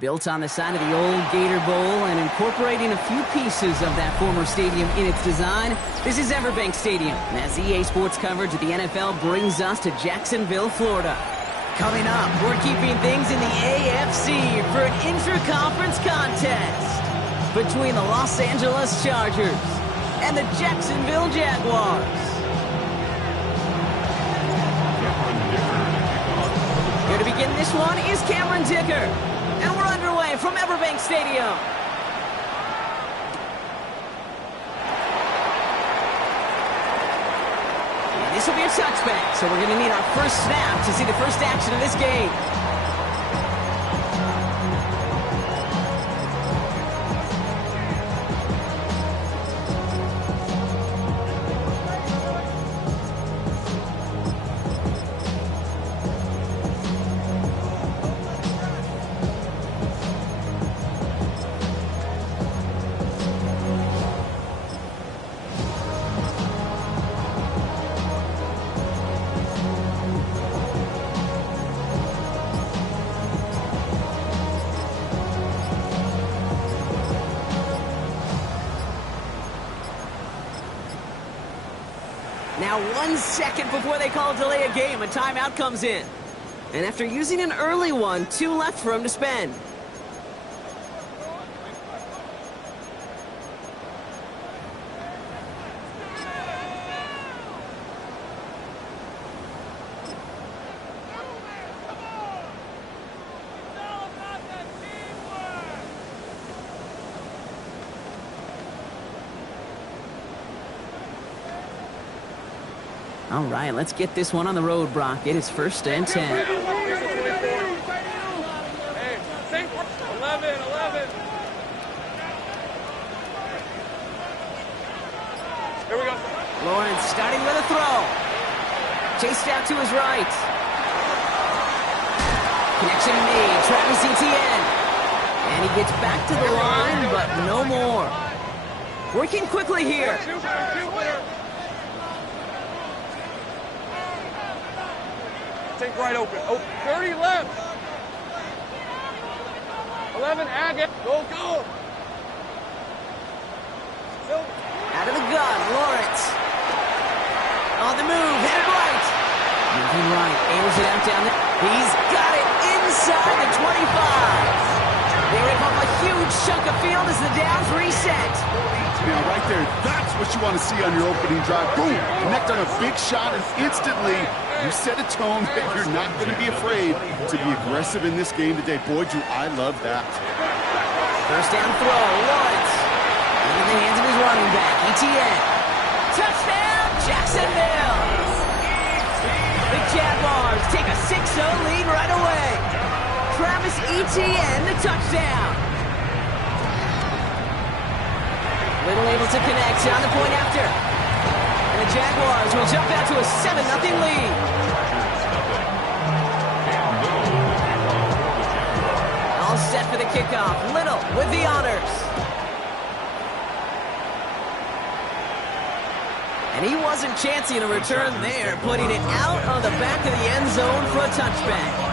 Built on the side of the old Gator Bowl and incorporating a few pieces of that former stadium in its design, this is Everbank Stadium, as EA Sports coverage of the NFL brings us to Jacksonville, Florida. Coming up, we're keeping things in the AFC for an intra-conference contest between the Los Angeles Chargers and the Jacksonville Jaguars. Here to begin this one is Cameron Dicker. And we're underway from Everbank Stadium. And this will be a touchback, so we're going to need our first snap to see the first action of this game. Now 1 second before they call delay a game, a timeout comes in. And after using an early one, 2 left for him to spend. All right, let's get this one on the road, Brock. It is 1st and 10. Hey, 11. Here we go. Lawrence starting with a throw. Chased out to his right. Connection made. Travis Etienne. And he gets back to the line, but no more. Working quickly here. Take right open. Oh, 30 left. 11, Agate. Go, go. Out of the gun, Lawrence. On the move, headed right. Moving right, airs it out down there. He's got it inside the 25. They rip up a huge chunk of field as the downs reset. Now, right there, that's what you want to see on your opening drive. Boom! Connect on a big shot, and instantly you set a tone that you're not going to be afraid to be aggressive in this game today. Boy, do I love that. First down throw, Lawrence. In the hands of his running back, Etienne. Touchdown, Jacksonville! The Jaguars take a 6-0 lead right away. Travis Etienne, the touchdown. Little able to connect on the point after. And the Jaguars will jump out to a 7-0 lead. All set for the kickoff. Little with the honors. And he wasn't chancing a return there, putting it out on the back of the end zone for a touchback.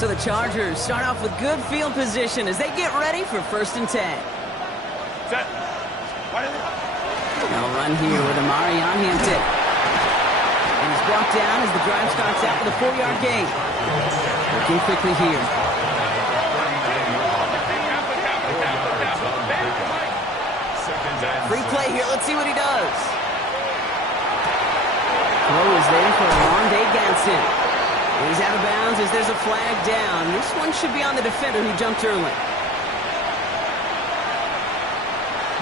So the Chargers start off with good field position as they get ready for 1st and 10. Set. They'll run here with Amari on Hampton. And he's brought down as the drive starts out with a 4-yard gain. Working quickly here. Free play here. Let's see what he does. Throw is there for Alonde Gadsden. He's out of bounds as there's a flag down. This one should be on the defender who jumped early.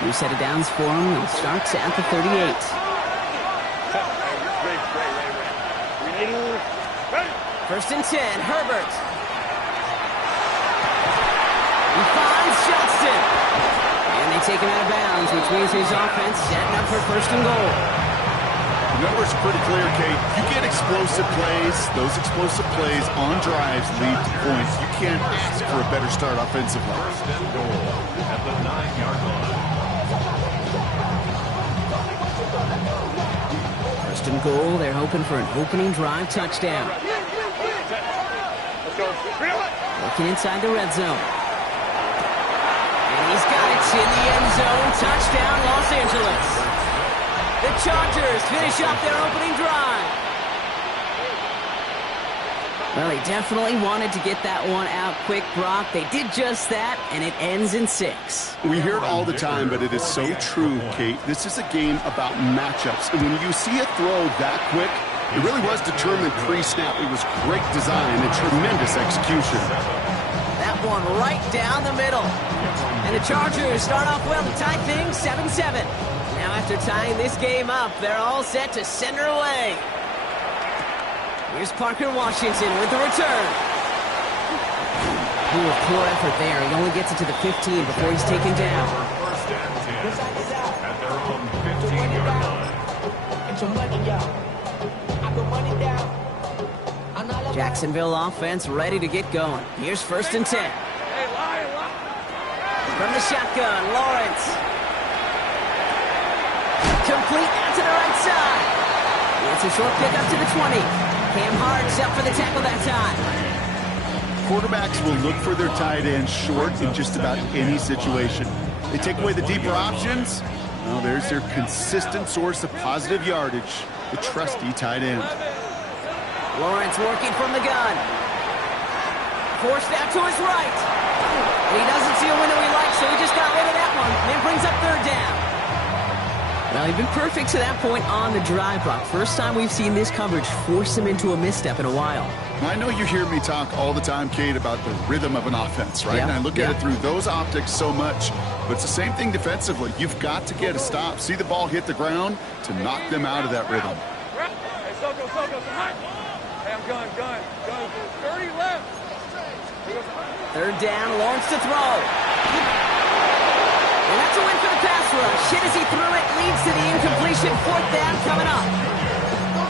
New set of downs for him. He starts at the 38. First and 10, Herbert. He finds Johnston. And they take him out of bounds, which means his offense setting up for 1st and goal. The numbers are pretty clear, Kate. You get explosive plays. Those explosive plays on drives lead to points. You can't ask for a better start offensively. 1st and goal at the 9-yard line. 1st and goal. They're hoping for an opening drive touchdown. Looking inside the red zone. And he's got it in the end zone. Touchdown, Los Angeles. The Chargers finish up their opening drive. Well, he definitely wanted to get that one out quick, Brock. They did just that, and it ends in 6. We hear it all the time, but it is so true, Kate. This is a game about matchups. And when you see a throw that quick, it really was determined pre-snap. It was great design and tremendous execution. That one right down the middle. And the Chargers start off well to tie things 7-7. Now after tying this game up, they're all set to send her away. Here's Parker Washington with the return. Ooh, poor effort there. He only gets it to the 15 before he's taken down. 1st and 10 at their own 15-yard line. Jacksonville offense ready to get going. Here's 1st and 10. From the shotgun, Lawrence. Complete out to the right side. It's a short pick up to the 20. Cam Hart's up for the tackle that time. Quarterbacks will look for their tight end short in just about any situation. They take away the deeper options. Well, there's their consistent source of positive yardage, the trusty tight end. Lawrence working from the gun. Forced out to his right. He doesn't see a window he likes, so he just got rid of that one. And it brings up 3rd down. Well, he's been perfect to that point on the drive, Brock. First time we've seen this coverage force him into a misstep in a while. I know you hear me talk all the time, Kate, about the rhythm of an offense, right? And I look at it through those optics so much, but it's the same thing defensively. You've got to get a stop, see the ball hit the ground to knock them out of that rhythm. Hey, Soko, hey, I'm gun. 30 left. 3rd down, Lawrence to throw. And that's a win for the pass rush. Hit as he threw it, leads to the incompletion. 4th down coming up.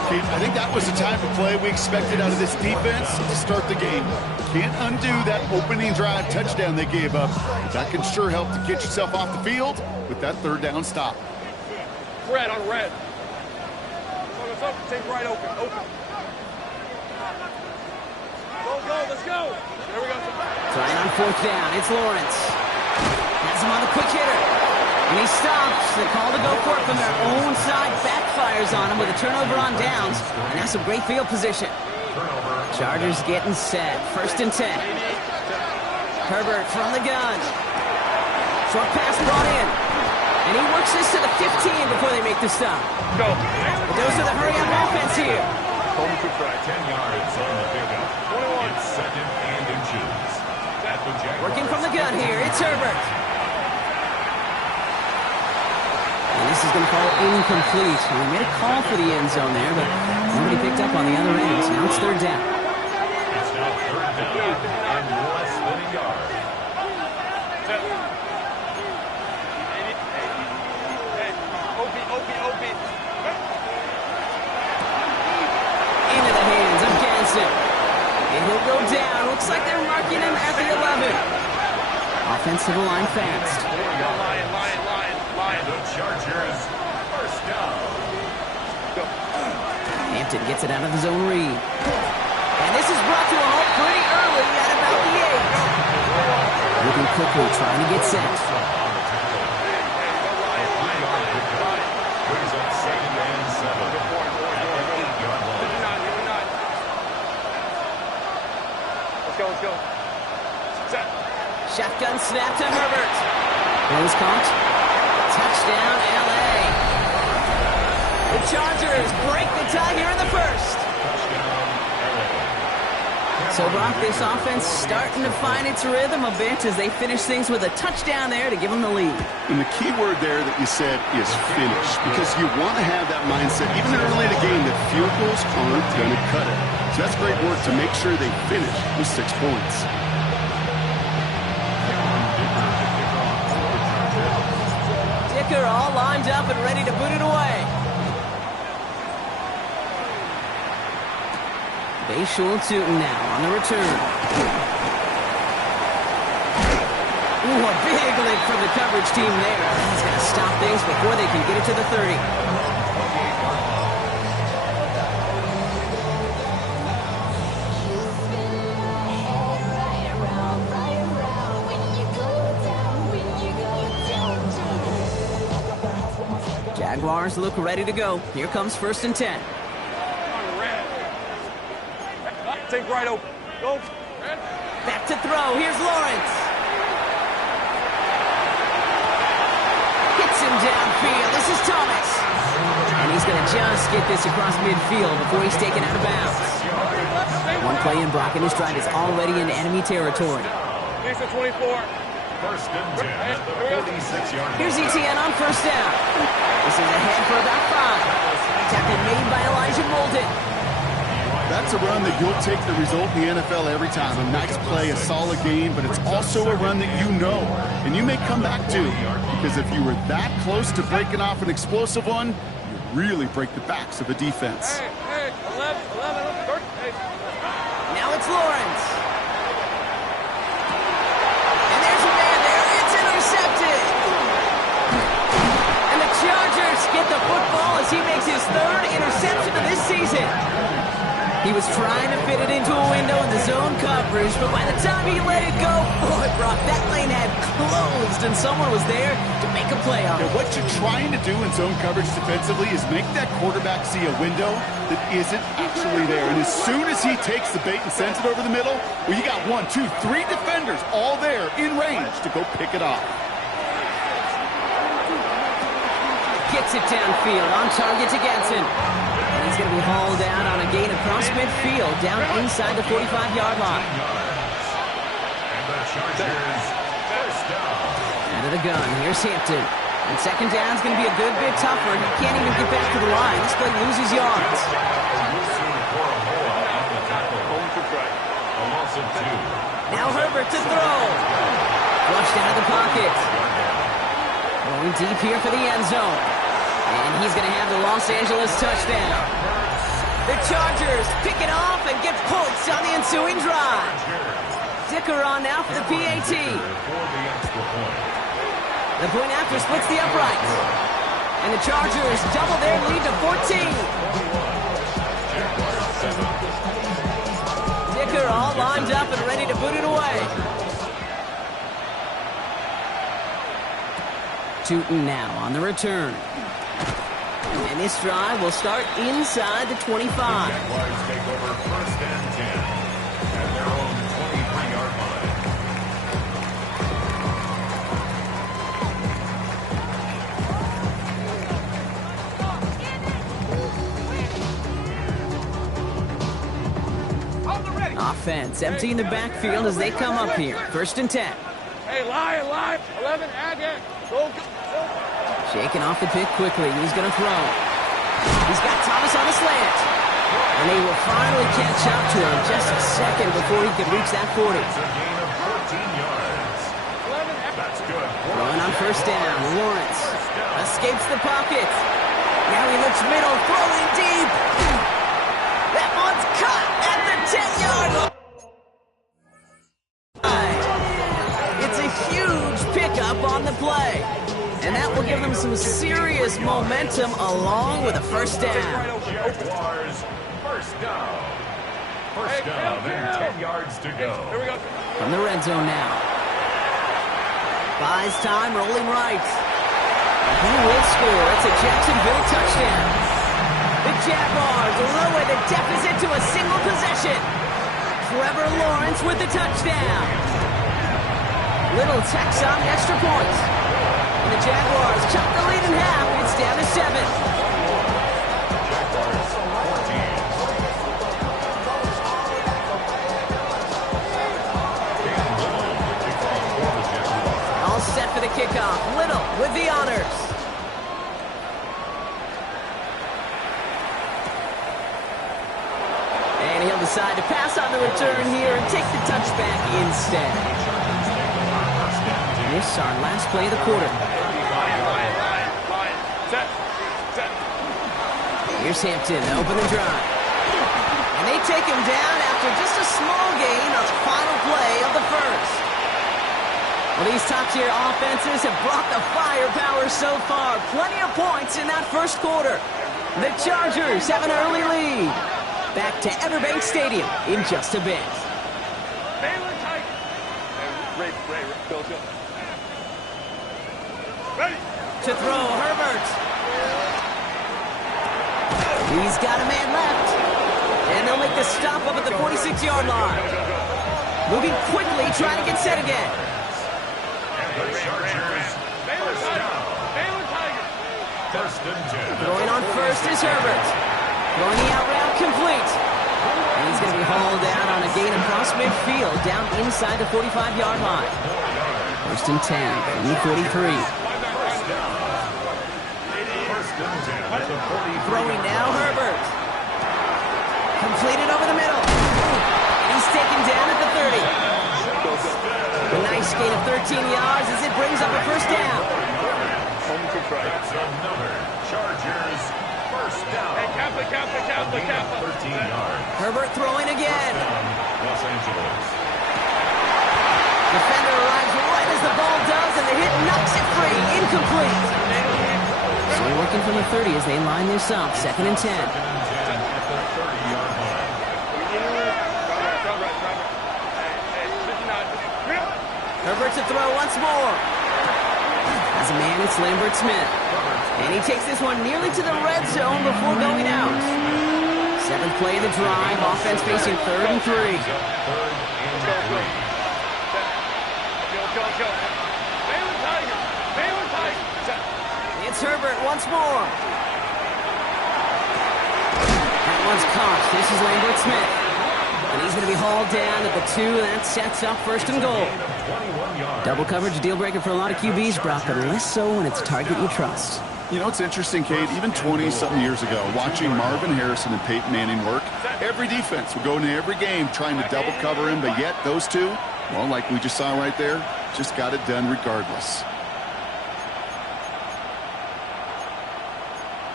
Kate, I think that was the type of play we expected out of this defense to start the game. Can't undo that opening drive touchdown they gave up. That can sure help to get yourself off the field with that 3rd down stop. Red on red. Soko, take right open. Go, let's go. There we go. Trying on 4th down, it's Lawrence. Has him on the quick hitter. And he stops. The call to go for it from their own side backfires on him with a turnover on downs. And that's some great field position. Chargers getting set. 1st and 10. Herbert from the gun. Short pass brought in. And he works this to the 15 before they make the stop. Go. But those are the hurry-up offense here. Home for 10 yards on the pickup. Working from the gun here, it's Herbert. And this is going to fall incomplete. We made a call for the end zone there, but nobody picked up on the other end. So now it's third down. It's now third down and less than a yard. Into the hands of Ganson. And he'll go down. Looks like they're marking him at the 11. Offensive line fast. And the Chargers, first down. Hampton gets it out of his own read. And this is brought to a halt pretty early at about the 8. Looking quickly, trying to get set. Brings up second and 7 at the 8-yard line. Let's go. Set. Shotgun snap to Herbert. Rose caught. Touchdown, L.A. The Chargers break the tie here in the first. So, Brock, this offense starting to find its rhythm a bit as they finish things with a touchdown there to give them the lead. And the key word there that you said is finish, because you want to have that mindset, even early in the game, that field goals aren't going to cut it. So that's great work to make sure they finish with 6 points. Dicker all lined up and ready to boot it away. Bayshul Tootin now on the return. Ooh, a big lick from the coverage team there. He's going to stop things before they can get it to the 30. Jaguars look ready to go. Here comes 1st and 10. Take right open. Go. Back to throw. Here's Lawrence. Hits him downfield. This is Thomas. And he's going to just get this across midfield before he's taken out of bounds. One play in Brock, and his drive is already in enemy territory. Here's the 24. First and 10 at the 46-yard line. Here's ETN on 1st down. This is ahead for about 5. Tackle made by Elijah Molden. That's a run that you'll take the result in the NFL every time. A nice play, a solid game, but it's also a run that you know, and you may come back to, because if you were that close to breaking off an explosive one, you really break the backs of a defense. Hey, 11, 13. Now it's Lawrence. And there's a man there. It's intercepted. And the Chargers get the football as he makes his 3rd interception of this season. He was trying to fit it into a window in the zone coverage, but by the time he let it go, boy, Brock, that lane had closed, and someone was there to make a play on it. What you're trying to do in zone coverage defensively is make that quarterback see a window that isn't actually there. And as soon as he takes the bait and sends it over the middle, well, you got 1, 2, 3 defenders all there in range to go pick it off. Gets it downfield, on target to Ganson. And he's going to be hauled out on a gain across midfield, down inside the 45-yard line. And the Chargers, first down. Out of the gun, here's Hampton. And 2nd down's going to be a good bit tougher. He can't even get back to the line. This play loses yards. Now Herbert to throw. Flushed out of the pocket. Going deep here for the end zone. And he's going to have the Los Angeles touchdown. The Chargers pick it off and get points on the ensuing drive. Dicker on now for the PAT. The point after splits the uprights. And the Chargers double their lead to 14. Dicker all lined up and ready to boot it away. Tootin now on the return. And this drive will start inside the 25. Jaguars take over 1st and 10 at their own 23-yard Offense emptying the backfield as they come up here. 1st and 10. Hey, lie. 11, again. Go. Shaking off the pick quickly. He's going to throw. He's got Thomas on the slant. And they will finally catch up to him just a second before he could reach that 40. It's a gain of 14 yards. That's good. Throwing on 1st down. Lawrence escapes the pocket. Now he looks middle, throwing deep. That one's caught at the 10-yard line. It's a huge pickup on the play. And that will give them some serious momentum along with a 1st down. Jaguars, 1st down. 1st down and 10 yards to go. Here we go. From the red zone now. Buys time, rolling right. He will score. It's a Jacksonville touchdown. The Jaguars lower the deficit to a single possession. Trevor Lawrence with the touchdown. Little tacks on the extra point. And the Jaguars cut the lead in half. It's down to 7. All set for the kickoff. Little with the honors. And he'll decide to pass on the return here and take the touchback instead. This is our last play of the quarter. Set. Here's Hampton to open the drive. And they take him down after just a small gain on the final play of the 1st. Well, these top-tier offenses have brought the firepower so far. Plenty of points in that 1st quarter. The Chargers have an early lead. Back to Everbank Stadium in just a bit. Baylor Tiger. Ray, go. Ready. To throw, Herbert. He's got a man left. And they'll make the stop up at the 46-yard line. Moving quickly, trying to get set again. And the Chargers, 1st down. Baylor Tiger. 1st and 10. Throwing on 1st is Herbert. Throwing the out route complete. And he's going to be hauled out on a gain across midfield, down inside the 45-yard line. 1st and 10 from the 43. Throwing now, Herbert. Completed over the middle. And he's taken down at the 30. A nice gain of 13 yards as it brings up a 1st down. That's another Chargers 1st down. Hey, Kappa. 13 yards. Herbert throwing again. Los Angeles. Defender arrives right as the ball does, and the hit knocks it free. Incomplete. So working from the 30 as they line this up. 2nd and 10. 2nd and 10 at the 30-yard line. Herbert to throw once more. As a man, it's Lambert Smith. And he takes this one nearly to the red zone before going out. 7th play of the drive. Offense facing 3rd and 3. 3rd and 3. Go. Baylor Tiger. Set. It's Herbert once more. That one's caught. This is Lambert Smith. And he's going to be hauled down at the 2. That sets up 1st and goal. Double coverage, a deal breaker for a lot of QBs, Brock, but less so when it's a target you trust. You know, it's interesting, Kate, even 20-something years ago, watching Marvin Harrison and Peyton Manning work, every defense would go into every game trying to double cover him, but yet those two, well, like we just saw right there, just got it done regardless.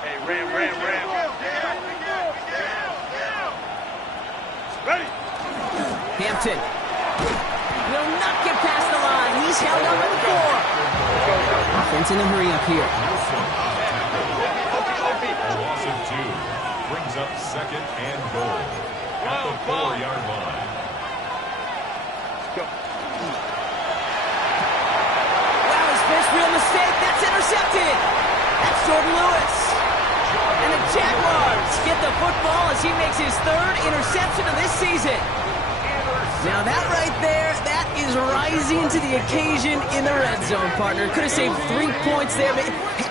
Hey, Ram. Ready. Hampton will not get past the line. He's held up at the 4. Offense in a hurry up here. A loss of 2 brings up 2nd and goal at the 4-yard line. Wow, his first real mistake. That's intercepted. That's Jordan Lewis. And the Jaguars get the football as he makes his 3rd interception of this season. Now that right there, that is rising to the occasion in the red zone, partner. Could have saved 3 points there,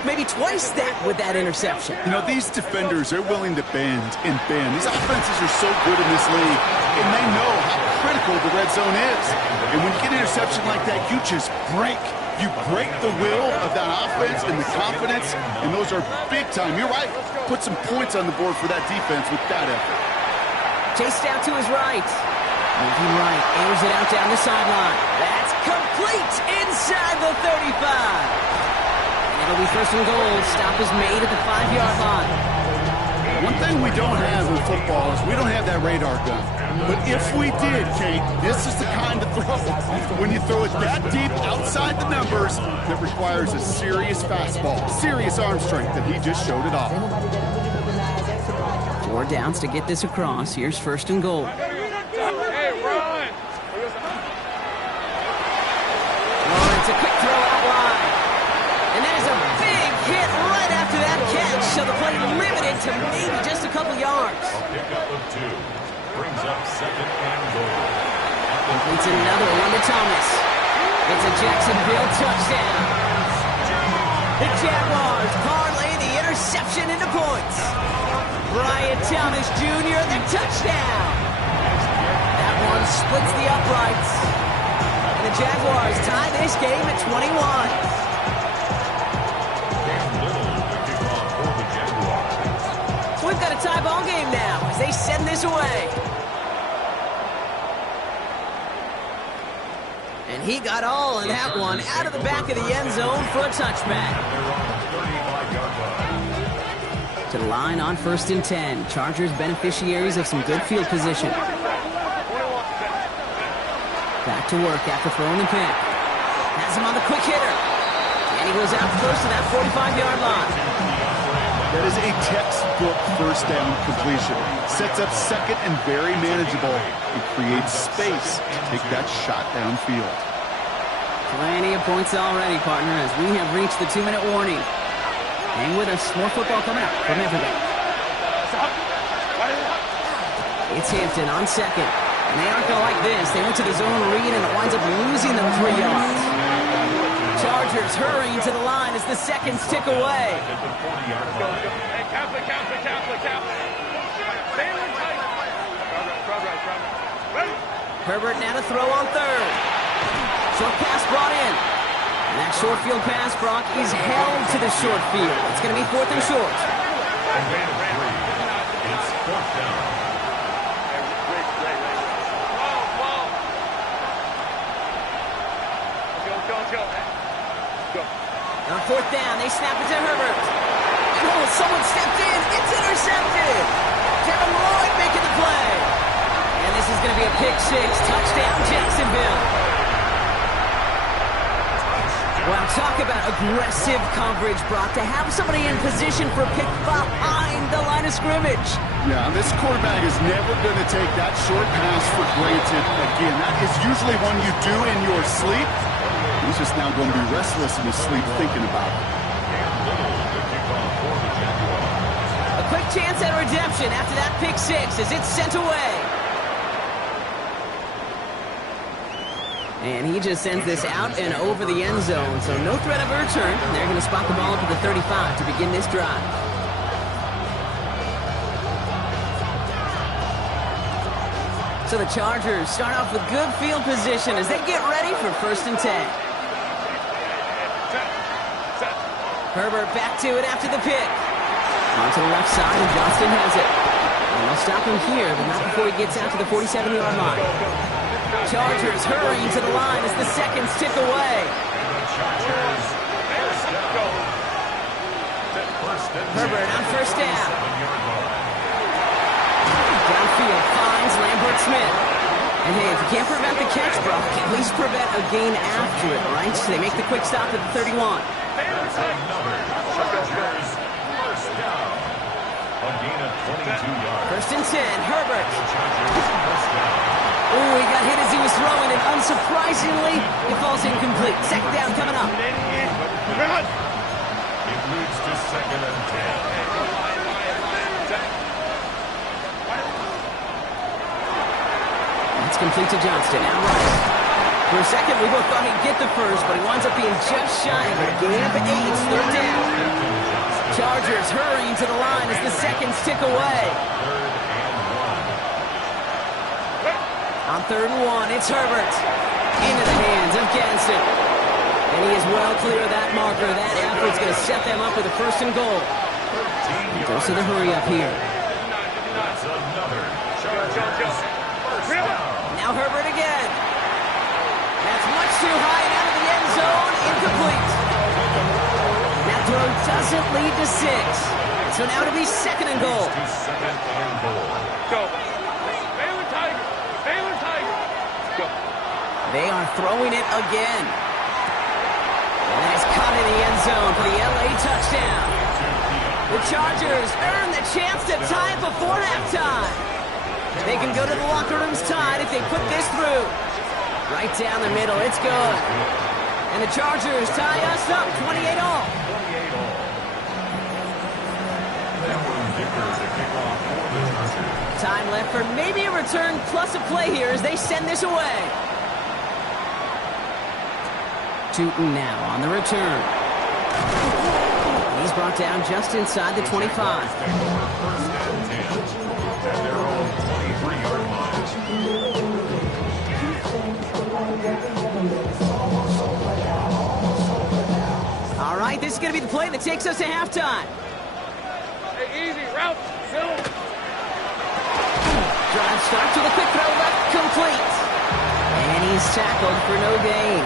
maybe twice that with that interception. You know, these defenders are willing to bend and bend. These offenses are so good in this league, and they know critical the red zone is. And when you get an interception like that, you just break. You break the will of that offense and the confidence, and those are big time. You're right. Put some points on the board for that defense with that effort. Chased out to his right. Moving right, airs it out down the sideline. That's complete inside the 35. And it'll be first and goal. Stop is made at the 5-yard line. One thing we don't have in football is we don't have that radar gun. But if we did, Kate, this is the kind of throw. When you throw it that deep outside the numbers, that requires a serious fastball, serious arm strength, and he just showed it off. 4 downs to get this across. Here's first and goal. It's a quick throw out wide. And there's a big hit right after that catch. So the play limited to maybe just a couple yards. A pickup of 2. Brings up second and goal. Completes another one to Thomas. It's a Jacksonville touchdown. The Jaguars parlay the interception into points. Brian Thomas Jr., the touchdown. That one splits the uprights. The Jaguars tie this game at 21. Cam Little, the kickoff for the Jaguars. So we've got a tie ball game now as they send this away. And he got all of that one out of the back of the end zone for a touchback. They're on the 35-yard line. To the line on first and 10. Chargers beneficiaries of some good field position. Back to work after throwing the pick. Has him on the quick hitter. And he goes out close to that 45-yard line. That is a textbook first down completion. Sets up second and very manageable. It creates space to take that shot downfield. Plenty of points already, partner, as we have reached the 2-minute warning. Hang with us. More football coming up from everybody. It's Hampton on second. And they aren't going to like this. They went to the zone read, and it winds up losing them 3 yards. Chargers hurrying to the line as the seconds tick away. Hey, Kaplan. Herbert now to throw on third. Short pass brought in. And that short field pass, Brock, is held to the short field. It's going to be 4th and short. It's 4th down. On 4th down, they snap it to Herbert. Oh, someone stepped in. It's intercepted. Kevin Lloyd making the play. And this is going to be a pick 6. Touchdown, Jacksonville. Well, talk about aggressive coverage, Brock, to have somebody in position for a pick behind the line of scrimmage. Yeah, this quarterback is never going to take that short pass for granted. Again, that is usually one you do in your sleep. He's just now going to be restless in his sleep thinking about it. A quick chance at redemption after that pick 6 as it's sent away. And he just sends this out and over the end zone, so no threat of a return. They're going to spot the ball up at the 35 to begin this drive. So the Chargers start off with good field position as they get ready for first and 10. Herbert back to it after the pick. Onto the left side, and Johnston has it. And they'll stop him here, but not before he gets out to the 47-yard line. Chargers hurrying to the line as the seconds tick away. Herbert on first down. Downfield finds Lambert Smith. And hey, if you can't prevent the catch, Brock, at least prevent a gain after it, right? So they make the quick stop at the 31. First down. A gain of 22 yards. First and 10, Herbert. Oh, he got hit as he was throwing, and unsurprisingly, it falls incomplete. Second down coming up. It leads to second and 10. It's complete to Johnston, outright. For a second, we both thought he'd get the first, but he winds up being just shy of a gain of 8. Third down. Chargers hurrying to the line as the seconds tick away. On 3rd and 1, it's Herbert. Into the hands of Gadsden. And he is well clear of that marker. That effort's going to set them up with a 1st and goal. He goes to the hurry up here. Now Herbert again. That's much too high and out of the end zone. Incomplete. That throw doesn't lead to 6. So now it'll be 2nd and goal. Go. Baylor Tigers. Baylor Tigers. Go. They are throwing it again. And that's caught in the end zone for the LA touchdown. The Chargers earn the chance to tie it before halftime. They can go to the locker rooms tied if they put this through. Right down the middle, it's good. And the Chargers tie us up 28-all. Time left for maybe a return plus a play here as they send this away. Tootin now on the return. He's brought down just inside the 25. All right, this is going to be the play that takes us to halftime. Hey, easy, route, middle. Drive starts with a quick throw left, complete. And he's tackled for no gain.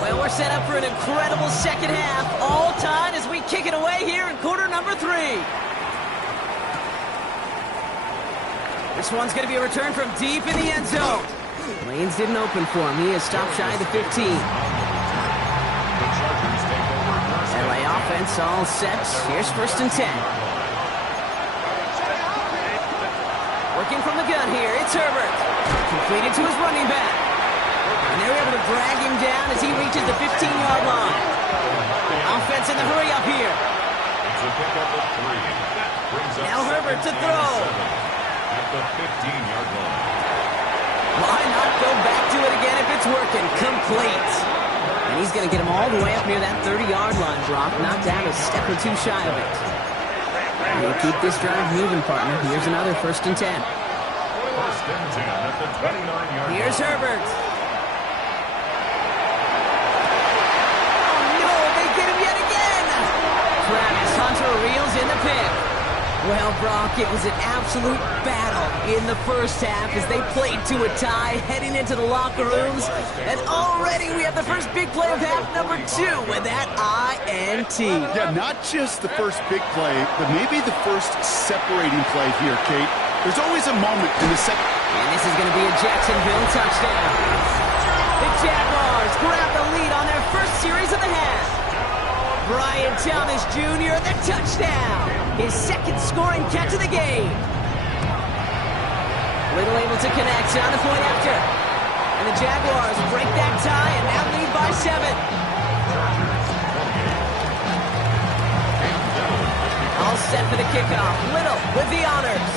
Well, we're set up for an incredible second half. All tied as we kick it away here in quarter number 3. This one's going to be a return from deep in the end zone. Lanes didn't open for him. He is stopped shy of the 15. LA offense all set. Here's 1st and 10. Working from the gun here. It's Herbert. Completed to his running back. And they're able to drag him down as he reaches the 15-yard line. Offense in the hurry up here. Now Herbert to throw. At the 15-yard line. Why not go back to it again if it's working? Complete. And he's going to get him all the way up near that 30-yard line, Brock. Knocked out a step or 2 shy of it. We'll keep this drive moving, partner. Here's another 1st and 10. 1st and 10 at the 29-yard line. Here's Herbert. Oh, no, they get him yet again. Travis Hunter reels in the pick. Well, Brock, it was an absolute battle in the first half as they played to a tie heading into the locker rooms. And already we have the first big play of half number 2 with that INT. Yeah, not just the first big play, but maybe the first separating play here, Kate. There's always a moment in the second. And this is going to be a Jacksonville touchdown. The Jaguars grab the lead on their first series of the half. Brian Thomas Jr., the touchdown. His 2nd scoring catch of the game. Little able to connect on the point after. And the Jaguars break that tie and now lead by 7. All set for the kickoff. Little with the honors.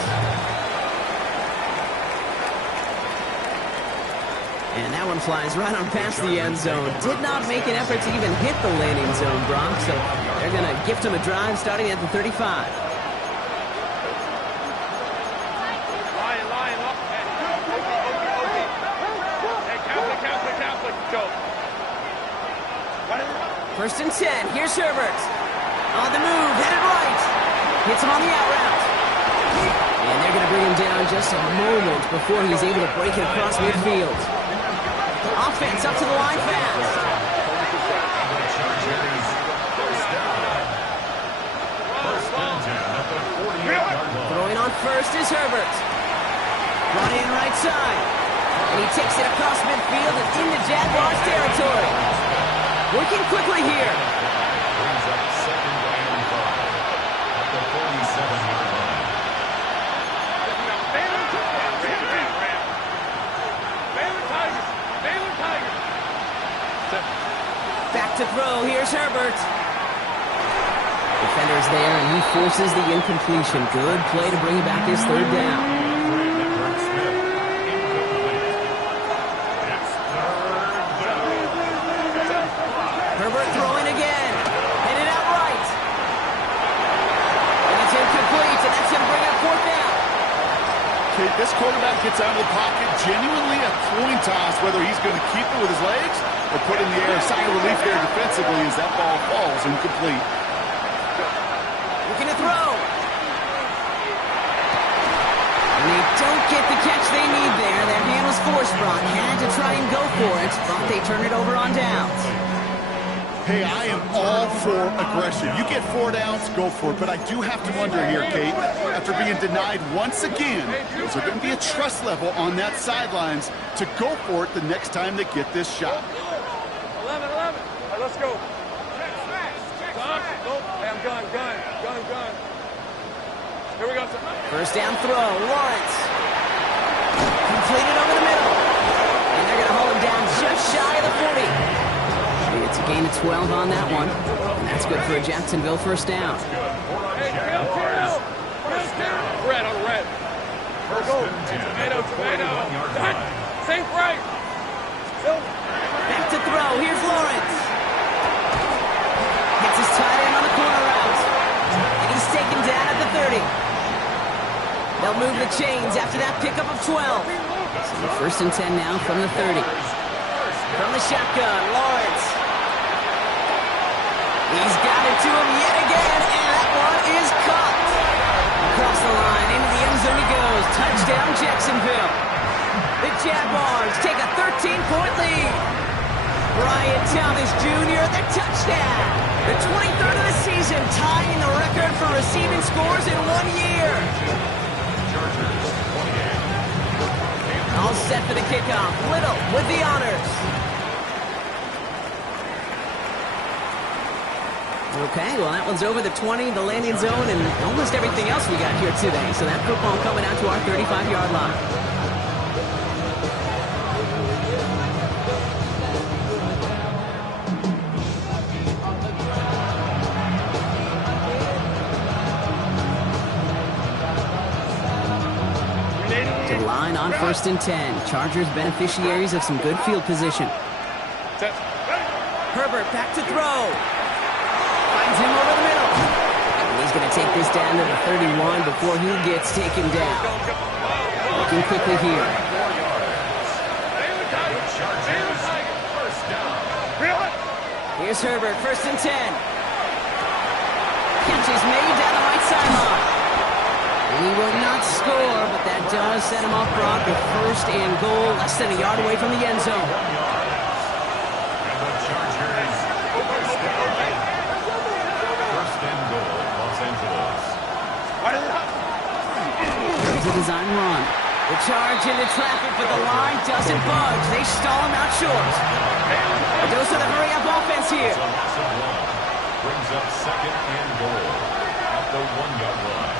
And that one flies right on past the end zone. Did not make an effort to even hit the landing zone, Brock. So they're going to gift him a drive starting at the 35. Line, up. Hey, Catholic, go. 1st and 10. Here's Herbert. On the move, headed right. Hits him on the out route. And they're going to bring him down just a moment before he's able to break it across midfield. Offense up to the line fast. Throwing on first is Herbert. Brought in right side. And he takes it across midfield and into Jaguars territory. Working quickly here. Brings up 2nd and 5 at the 47-yard line. Back to throw. Here's Herbert. Defender's there, and he forces the incompletion. Good play to bring back his 3rd down. Herbert throwing again. Headed out right. And it's incomplete, and that's going to bring up fourth down. Okay, this quarterback gets out of the pocket, genuinely a coin toss whether he's going to keep it with his legs or put in the air. A sign of relief there defensively as that ball falls incomplete. Looking to throw. And they don't get the catch they need there. Their hand was forced, Brock. Had to try and go for it, but they turn it over on downs. Hey, I am all for aggression. You get 4 downs, go for it. But I do have to wonder here, Kate, after being denied once again, is there going to be a trust level on that sidelines to go for it the next time they get this shot? 11. All right, let's go. Hey, I'm gun. Here we go, sir. First down throw, Lawrence. Completed over the middle. And they're going to hold him down just shy of the 40. It's a gain of 12 on that one. And that's good for a Jacksonville first down. Hey, kill. Red on red. Let's go. Tomato. Same right. Back to throw. Here's Lawrence. Gets his tight end on the corner route. And he's taken down at the 30. They'll move the chains after that pickup of 12. So first and 10 now from the 30. From the shotgun, Lawrence. He's got it to him yet again, and that one is caught. Across the line, into the end zone he goes. Touchdown, Jacksonville. The Jaguars take a 13-point lead. Brian Thomas Jr., the touchdown. The 23rd of the season, tying the record for receiving scores in 1 year. All set for the kickoff. Little with the honors. Okay, well, that one's over the 20, the landing zone, and almost everything else we got here today. So that football coming out to our 35-yard line. To the line on first and 10. Chargers beneficiaries of some good field position. Herbert back to throw. Finds him over the middle. And he's going to take this down to the 31 before he gets taken down. Looking quickly here. Here's Herbert, first and 10. Catch is made down the right sideline. And he will not score, but that does set him off Brock with first and goal, less than a yard away from the end zone. There's a design run. The charge into traffic, but the line doesn't budge. They stall him out short. A dose of the hurry-up offense here. Brings up second and goal at the 1-yard line.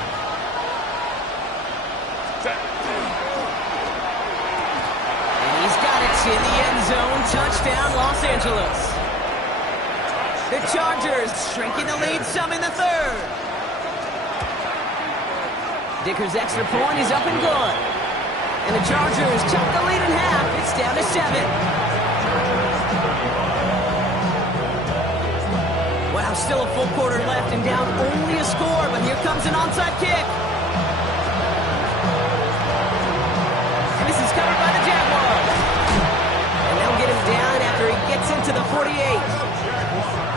And he's got it in the end zone. Touchdown, Los Angeles. The Chargers shrinking the lead some in the third. Dicker's extra point is up and good. And the Chargers cut the lead in half. It's down to 7. Wow, still a full quarter left and down only a score, but here comes an onside kick. And this is covered by the Jaguars. And they'll get him down after he gets into the 48.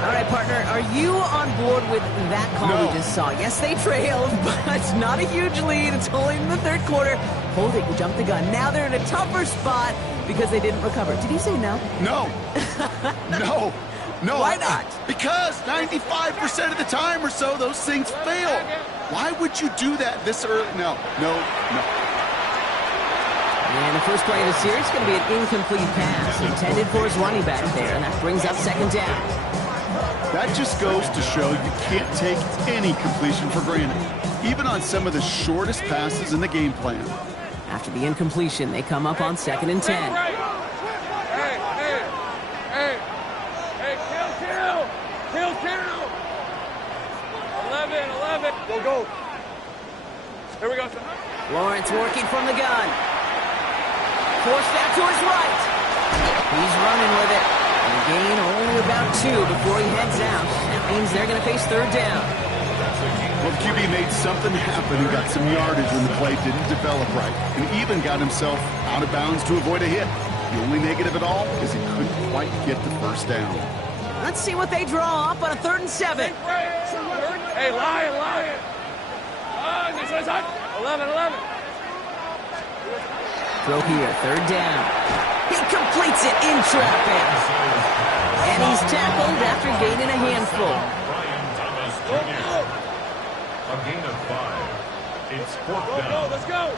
All right, partner, are you on board with that call we just saw? Yes, they trailed, but it's not a huge lead. It's only in the third quarter. Holding, jumped the gun. Now they're in a tougher spot because they didn't recover. Did he say no? No. No. Why not? Because 95% of the time or so, those things fail. Why would you do that this early? No. And the first play of the series is going to be an incomplete pass intended for his running back there, and that brings up second down. That just goes to show you can't take any completion for granted, even on some of the shortest passes in the game plan. After the incompletion, they come up on second and 10. Hey, kill. 11. Go. Here we go, sir. Lawrence working from the gun. Forced out to his right. He's running with it. And a gain only about about 2 before he heads out. That means they're going to face third down. Well, the QB made something happen and got some yardage when the play didn't develop right, and even got himself out of bounds to avoid a hit. The only negative at all is he couldn't quite get the first down. Let's see what they draw up on a 3rd and 7. Hey, Lion. 11. Throw here, 3rd down. He completes it in traffic. And he's tackled after gaining a handful. Brian Thomas Jr. A gain of 5. It's 4th down. Let's go.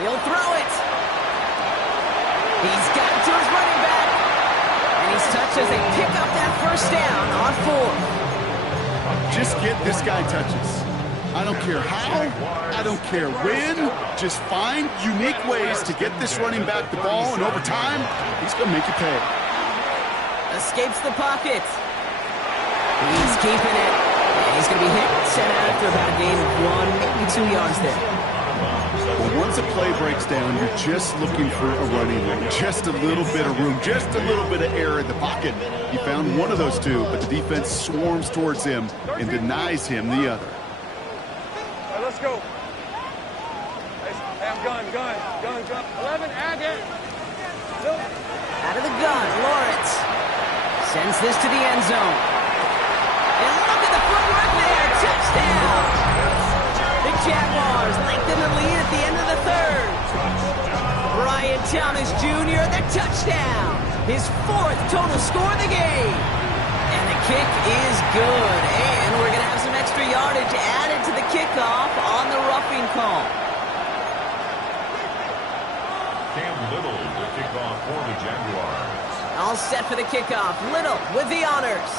He'll throw it. He's got it to his running back. And he's touched as they pick up that first down on 4th. Just get this guy touches. I don't care how, I don't care when, just find unique ways to get this running back the ball, and over time, he's going to make you pay. Escapes the pocket. He's keeping it. And he's going to be hit, sent out after about a gain of 1, maybe 2 yards there. Well, once a play breaks down, you're just looking for a running room, just a little bit of room, just a little bit of air in the pocket. He found one of those two, but the defense swarms towards him and denies him the other. All right, let's go. Hey, I'm gun. 11, add it. Out of the gun, Lawrence sends this to the end zone. And look at the footwork there, touchdown! The Jaguars lengthen the lead at the end of the 3rd. Brian Thomas Jr., the touchdown! His 4th total score of the game. And the kick is good. And we're going to have some extra yardage added to the kickoff on the roughing call. Cam Little to kick off for the Jaguars. All set for the kickoff. Little with the honors.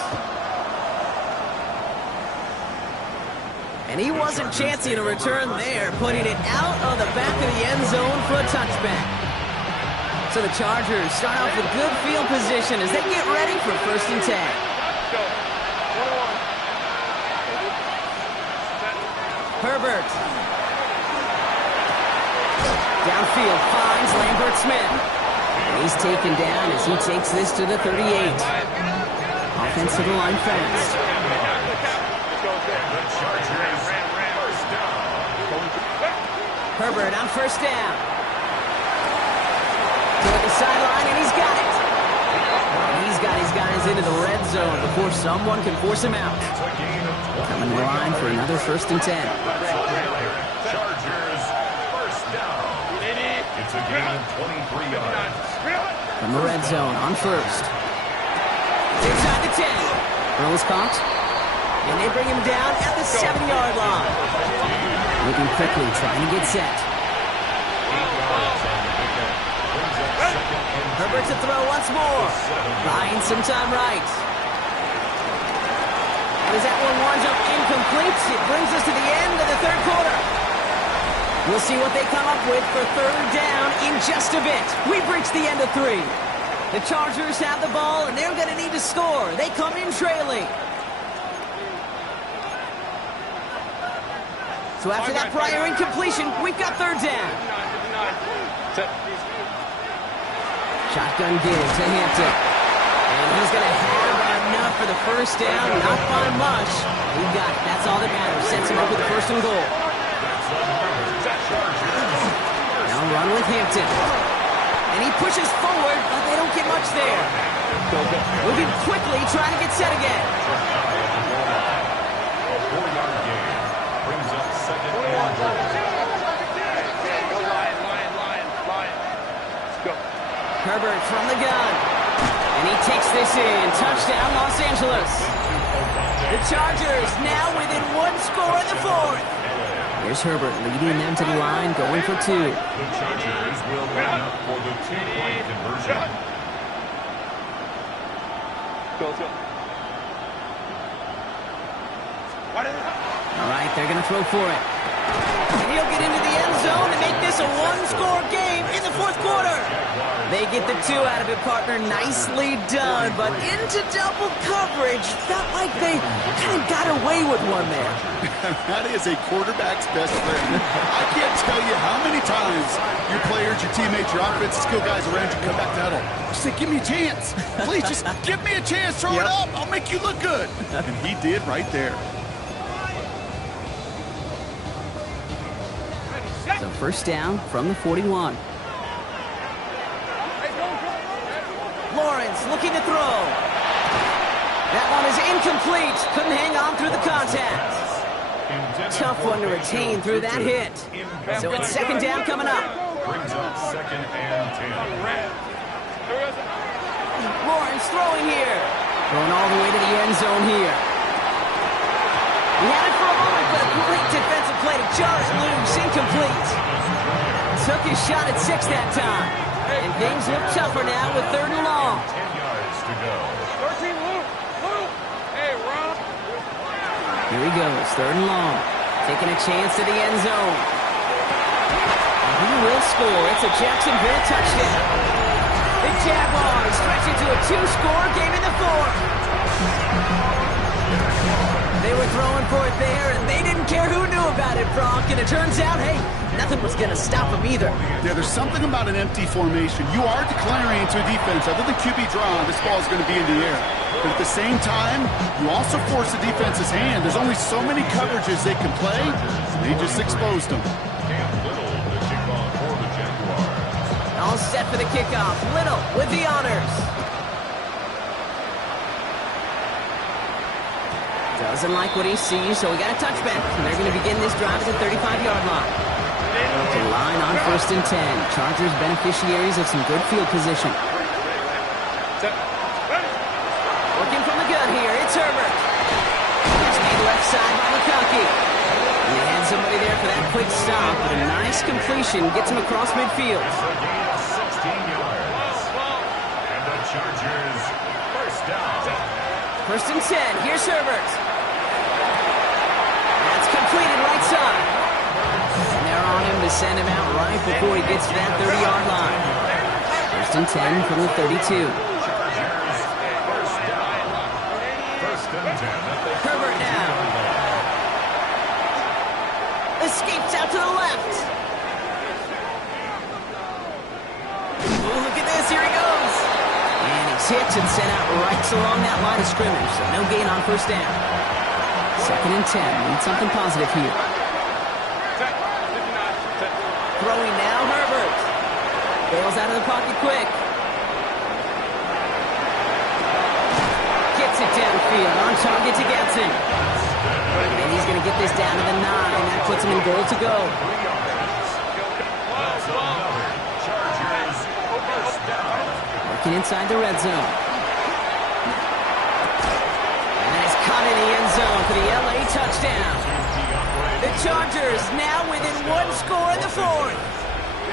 And he wasn't chancing a return there, putting it out of the back of the end zone for a touchback. So the Chargers start off with good field position as they get ready for 1st and 10. Go. 1-1. Herbert. Downfield finds Lambert Smith. He's taken down as he takes this to the 38. Offense to the line fast. Herbert on 1st down. Toward the sideline, and he's got it. And he's got his guys into the red zone before someone can force him out. Coming in line for another 1st and 10. Chargers, 1st down. It's a gain of 23 yards. From the red zone on 1st. Inside the 10. Throw is caught. And they bring him down at the 7-yard line. Looking quickly, trying to get set. Herbert to throw once more. Buying some time right. As that one winds up incomplete, it brings us to the end of the 3rd quarter. We'll see what they come up with for 3rd down in just a bit. We've reached the end of 3. The Chargers have the ball, and they're going to need to score. They come in trailing. So after that prior incompletion, we've got 3rd down. Shotgun give to Hampton. And he's going to have enough for the 1st down. Not by much. He got it. That's all that matters. Sets him up with the 1st and goal. Now run with Hampton. And he pushes forward, but they don't get much there. Moving quickly, trying to get set again. A 4-yard gain brings up 2nd and goal. Lion. Let's go. Herbert from the gun. And he takes this in. Touchdown, Los Angeles. The Chargers now within 1 score in the 4th. Here's Herbert leading them to the line, going for 2. The Chargers will line up for the 2-point conversion. Go. All right, they're going to throw for it. And he'll get into the end zone to make this a 1-score game in the 4th quarter. They get the 2 out of it, partner. Nicely done, but into double coverage. Felt like they kind of got away with one there. That is a quarterback's best friend. I can't tell you how many times your players, your teammates, your offensive skill guys around you come back to huddle. Just say, give me a chance. Please, just give me a chance. Throw it up. I'll make you look good. And he did right there. So first down from the 41. Lawrence looking to throw. That one is incomplete. Couldn't hang on through the contact. Tough one to retain through that hit. So it's second down coming up. Brings up second and 10. Lawrence throwing here. Going all the way to the end zone here. He had it for a moment, but a great defensive play to jar it loose. Incomplete. Took his shot at 6 that time. And things look tougher now with 3rd and long. 10 yards to go. 13, Luke. Hey, Rob. Here he goes, 3rd and long. Taking a chance to the end zone. And he will score. It's a Jacksonville touchdown. The Jaguars stretch into a 2-score game in the 4th. They were throwing for it there, and they didn't care who knew about it, Brock. And it turns out, hey, nothing was going to stop them either. Yeah, there's something about an empty formation. You are declaring to a defense, other than QB draw, this ball is going to be in the air. But at the same time, you also force the defense's hand. There's only so many coverages they can play, and they just exposed them. Cam Little, the kickoff for the Jaguars. All set for the kickoff. Little with the honors. Doesn't like what he sees, so we got a touchback. And they're going to begin this drive at the 35-yard line. To line on 1st and 10. Chargers beneficiaries of some good field position. Working from the gun here. It's Herbert. It's made left side by McConkey. And they had somebody there for that quick stop, but a nice completion gets him across midfield. A gain of 16 yards. And the Chargers first down. 1st and 10. Here's Herbert. That's completed right side. And they're on him to send him out right before he gets to that 30-yard line. 1st and 10 from the 32. First and 10 at the Herbert now. Escapes out to the left. Ooh, look at this. Here he goes. And he's hit and sent out right along that line of scrimmage. So no gain on 1st down. 2nd and 10. Need something positive here. Throwing now, Herbert. Bails out of the pocket quick. Gets it downfield. On target to Getson. And he's going to get this down to the 9. That puts him in goal to go. 3 yards. That's another Chargers first down. Working inside the red zone. And then it's caught in the end zone for the LA touchdown. The Chargers now within 1 score in the 4th.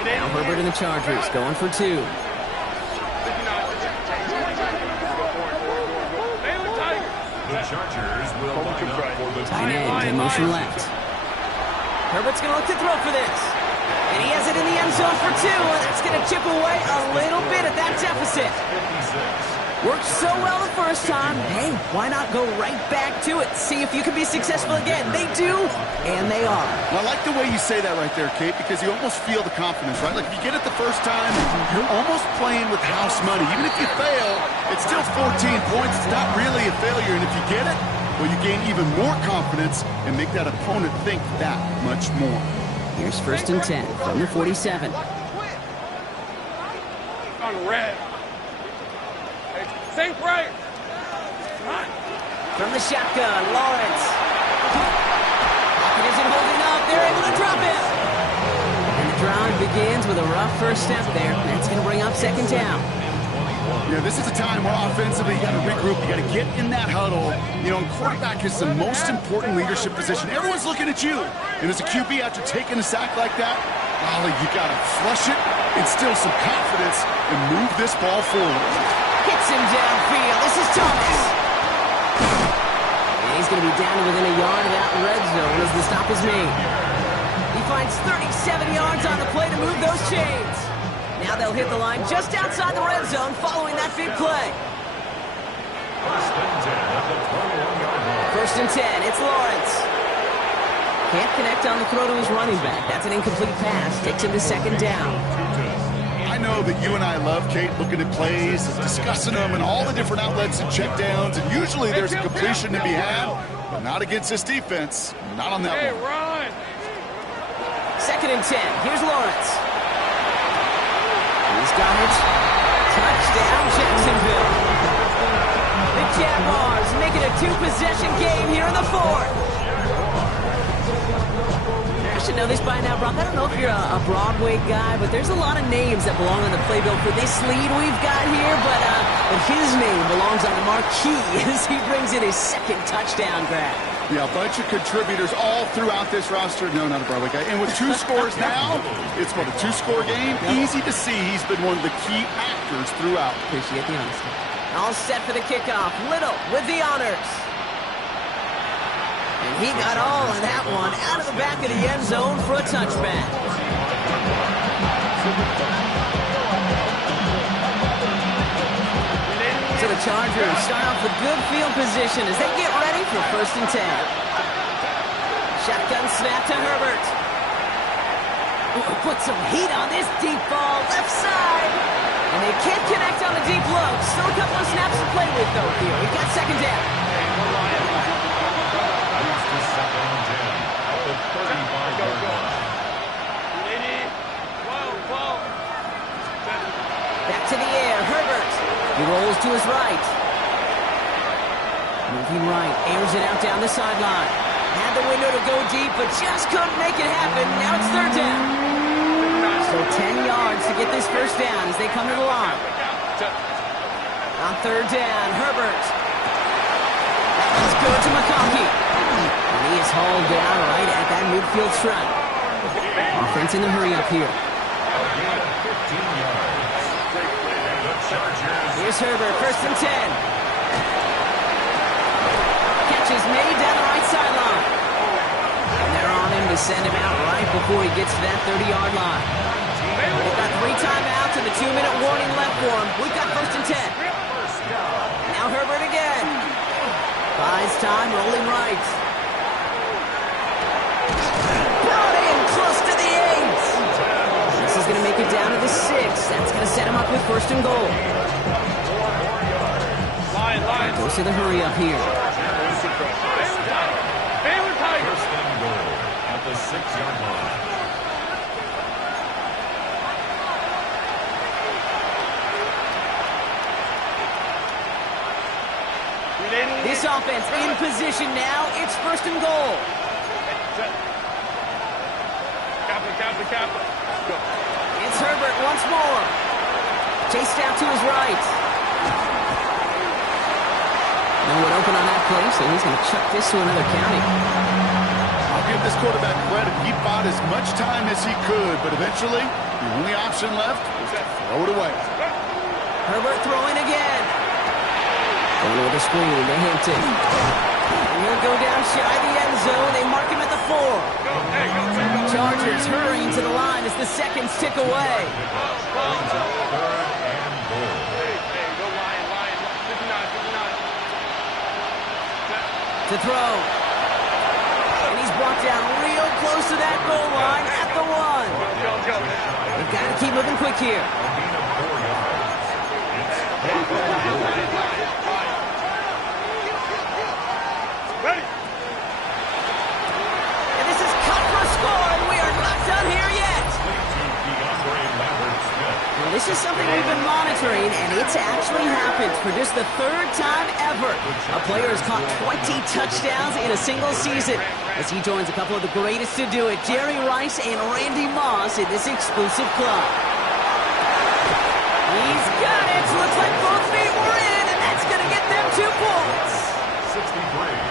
Now Herbert and the Chargers going for 2. The Chargers will line up for the Tight end in motion left. Herbert's going to look to throw for this. And he has it in the end zone for 2. And that's going to chip away a little bit at that deficit. 56. Worked so well the first time. Hey, why not go right back to it? See if you can be successful again. They do, and they are. Well, I like the way you say that right there, Kate, because you almost feel the confidence, right? Like if you get it the first time, you're almost playing with house money. Even if you fail, it's still 14 points. It's not really a failure. And if you get it, well, you gain even more confidence and make that opponent think that much more. Here's 1st and 10 from the 47. On red. Think right. From the shotgun, Lawrence. Pocket isn't holding up. They're able to drop it. And the drive begins with a rough first step there. That's going to bring up 2nd down. Yeah, this is a time where offensively you got to regroup. You got to get in that huddle. You know, and quarterback is the most important leadership position. Everyone's looking at you. And as a QB, after taking a sack like that, golly, you got to flush it, instill some confidence, and move this ball forward. Hits him downfield. This is Thomas. And he's going to be down to within a yard of that red zone as the stop is made. He finds 37 yards on the play to move those chains. Now they'll hit the line just outside the red zone following that big play. First and 10, it's Lawrence. Can't connect on the throw to his running back. That's an incomplete pass. Takes him to second down. I know that you and I love, Kate, looking at plays, discussing them, and all the different outlets and checkdowns, and usually there's a completion to be had, but not against this defense. Not on that one. Run. Second and 10. Here's Lawrence. He's got it. Touchdown, Jacksonville. The Jaguars make it a two-possession game here in the fourth. You should know this by now, Brock. I don't know if you're a Broadway guy, but there's a lot of names that belong on the playbill for this lead we've got here, but his name belongs on the marquee as he brings in his second touchdown grab. Yeah, a bunch of contributors all throughout this roster. No, not a Broadway guy. And with 2 scores now, it's what, a 2-score game? Yep. Easy to see he's been one of the key actors throughout. Appreciate the honesty. All set for the kickoff. Little with the honors. And he got all of that one out of the back of the end zone for a touchback. So the Chargers start off with good field position as they get ready for first and 10. Shotgun snap to Herbert. Ooh, put some heat on this deep ball, left side. And they can't connect on the deep low. Still a couple of snaps to play with, though, here. We've got second down. Back to the air, Herbert. He rolls to his right. Moving right, airs it out down the sideline. Had the window to go deep, but just couldn't make it happen. Now it's third down. So 10 yards to get this first down as they come to the line. On third down, Herbert. That one's good to McConkey. And he is hauled down right at that midfield stripe. Offense in the hurry up here. Here's Herbert, first and 10. Catch is made down the right sideline. And they're on him to send him out right before he gets to that 30-yard line. They've got 3 timeouts and a 2-minute warning left for him. We've got first and 10. Now Herbert again. Buys time, rolling right. Brought in close to the 8. This is going to make it down to the 6. That's going to set him up with first and goal. Goes to the hurry up here. First and goal at the 6-yard line. This offense in position now. It's first and goal. It's Herbert once more. Chased out to his right. No one open on that play, so he's going to chuck this to another county. I'll give this quarterback credit. He bought as much time as he could, but eventually, the only option left was to throw it away. Herbert throwing again. Going with a screen to Hampton. And he'll go down shy the end zone. They mark him at the 4. Chargers hurrying to the line as the seconds tick away. To throw. And he's brought down real close to that goal line at the 1. They've got to keep moving quick here. And this is cut for a score, and we are not done here yet. Well, this is something we've been monitoring, and it's actually happened for just the 3rd time ever. A player has caught 20 touchdowns in a single season as he joins a couple of the greatest to do it, Jerry Rice and Randy Moss, in this exclusive club. He's got it. Looks like both feet were in, and that's going to get them 2 points. 63.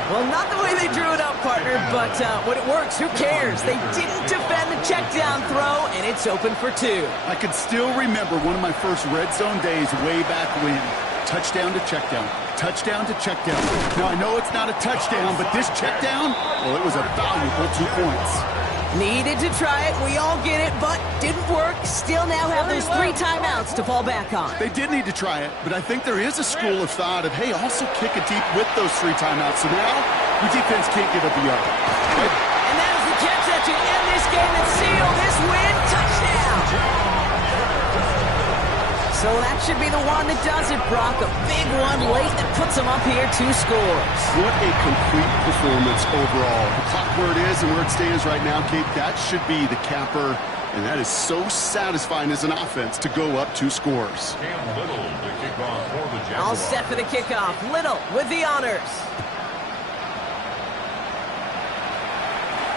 Well, not the way they drew it up, partner, but when it works, who cares? They didn't defend the check down throw, and it's open for 2. I can still remember one of my first red zone days way back when. Touchdown to check down. Touchdown to check down. Now, I know it's not a touchdown, but this check down, well, it was a valuable 2 points. Needed to try it. We all get it, but didn't work. Still now have those 3 timeouts to fall back on. They did need to try it, but I think there is a school of thought of, hey, also kick it deep with those 3 timeouts. So now, your defense can't give up a yard. And that is the catch that should end this game and seal this win. Touchdown! So that should be the one that does it, Brock. A big one late that puts them up here 2 scores. What a complete performance overall. The clock where it is and where it stands right now, Kate, that should be the capper. And that is so satisfying as an offense to go up 2 scores. Cam Little to kick off for the Jaguars. All set for the kickoff. Little with the honors.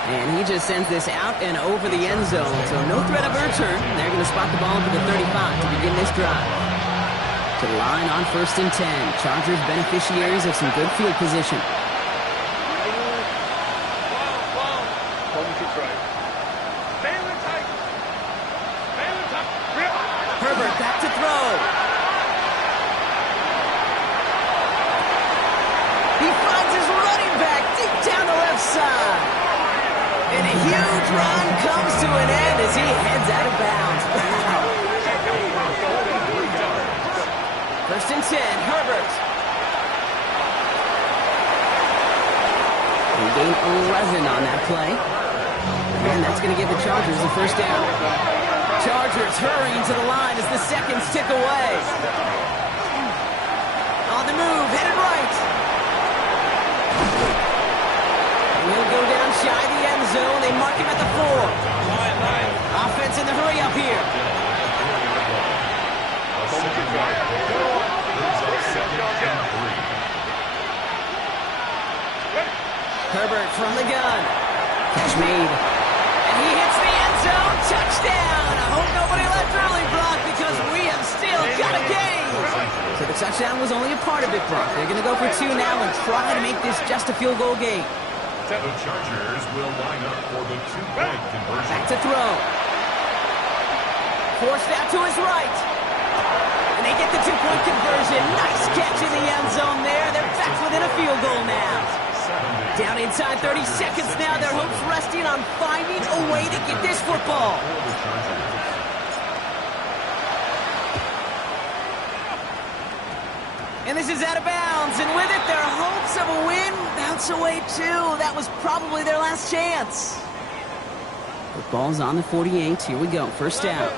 And he just sends this out and over the end zone. So no threat of a return. They're going to spot the ball to the 35 to begin this drive. To the line on 1st and 10. Chargers beneficiaries of some good field position. Herbert back to throw. He finds his running back deep down the left side. And a huge run comes to an end as he heads out of bounds. Wow. 1st and 10, Herbert. He gained 11 on that play. And that's going to give the Chargers the 1st down. Chargers hurrying to the line as the seconds tick away. On the move, headed right. He'll go down shy the end zone. They mark him at the 4. Offense in the hurry up here. Herbert from the gun. Catch made. And he hits the end zone. Touchdown. I hope nobody left early, Brock, because we have still got a game. So the touchdown was only a part of it, Brock. They're going to go for 2 now and try to make this just a field goal game. The Chargers will line up for the 2-point conversion. Back to throw. Forced out to his right. And they get the 2-point conversion. Nice catch in the end zone there. They're back within a field goal now. Down inside 30 seconds now. Their hopes resting on finding a way to get this football. And this is out of bounds, and with it, their hopes of a win bounce away too. That was probably their last chance. The ball's on the 48. Here we go. 1st down.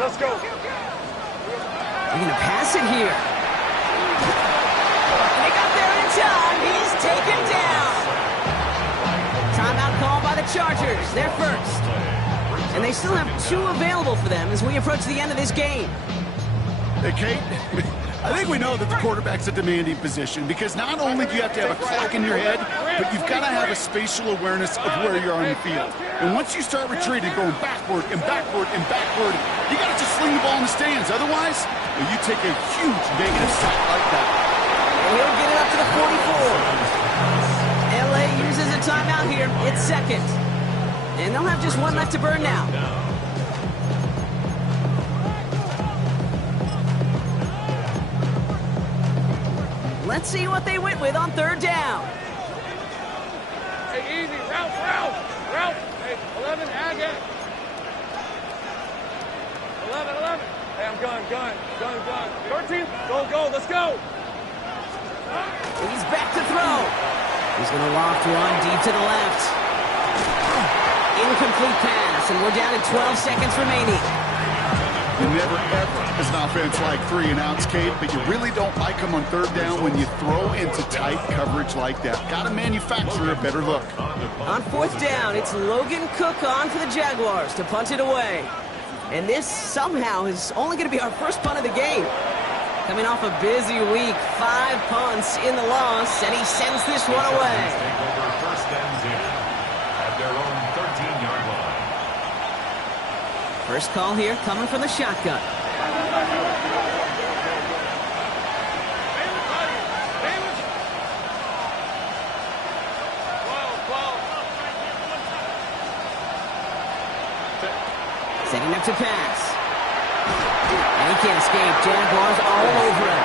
Let's go. They're going to pass it here. And they got there in time. He's taken down. Timeout called by the Chargers. They're 1st. And they still have 2 available for them as we approach the end of this game. Hey, Kate. I think we know that the quarterback's a demanding position because not only do you have to have a clock in your head, but you've got to have a spatial awareness of where you're on the field. And once you start retreating, going backward and backward and backward, you got to just sling the ball in the stands. Otherwise, you take a huge negative sack like that. And he'll get it up to the 44. LA uses a timeout here. It's 2nd. And they'll have just 1 left to burn now. Let's see what they went with on 3rd down. Hey, easy. Ralph. Hey, 11, Agate. 11. Hey, I'm gun. 13, go, let's go. He's back to throw. He's going to loft one deep to the left. Incomplete pass, and we're down to 12 seconds remaining. You never, ever, as an offense, like 3 and outs, Kate, but you really don't like them on 3rd down when you throw into tight coverage like that. Got to manufacture a better look. On 4th down, it's Logan Cook on for the Jaguars to punt it away. And this somehow is only going to be our 1st punt of the game. Coming off a busy week, 5 punts in the loss, and he sends this one away. Take over 1st and 10 at their own 13-yard line. First call here coming from the shotgun. Setting up to pass. And he can't escape. Jaguars all over him.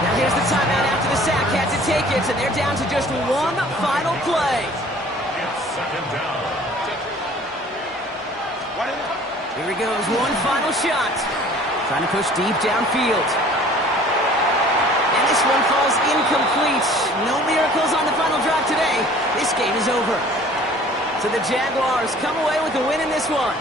Now here's the timeout after the sack. Had to take it, and they're down to just 1 final play. It's 2nd down. Here he goes, one final shot. Trying to push deep downfield. And this one falls incomplete. No miracles on the final drive today. This game is over. So the Jaguars come away with the win in this one.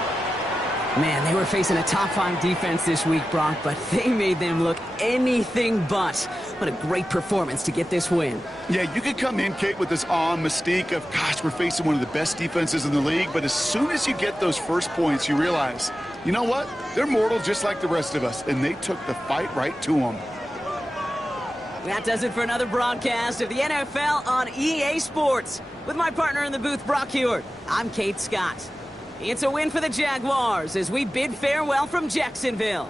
Man, they were facing a top-5 defense this week, Brock, but they made them look anything but. What a great performance to get this win. Yeah, you could come in, Kate, with this awe and mystique of, gosh, we're facing one of the best defenses in the league, but as soon as you get those first points, you realize, you know what? They're mortal just like the rest of us, and they took the fight right to them. That does it for another broadcast of the NFL on EA Sports. With my partner in the booth, Brock Huard, I'm Kate Scott. It's a win for the Jaguars as we bid farewell from Jacksonville.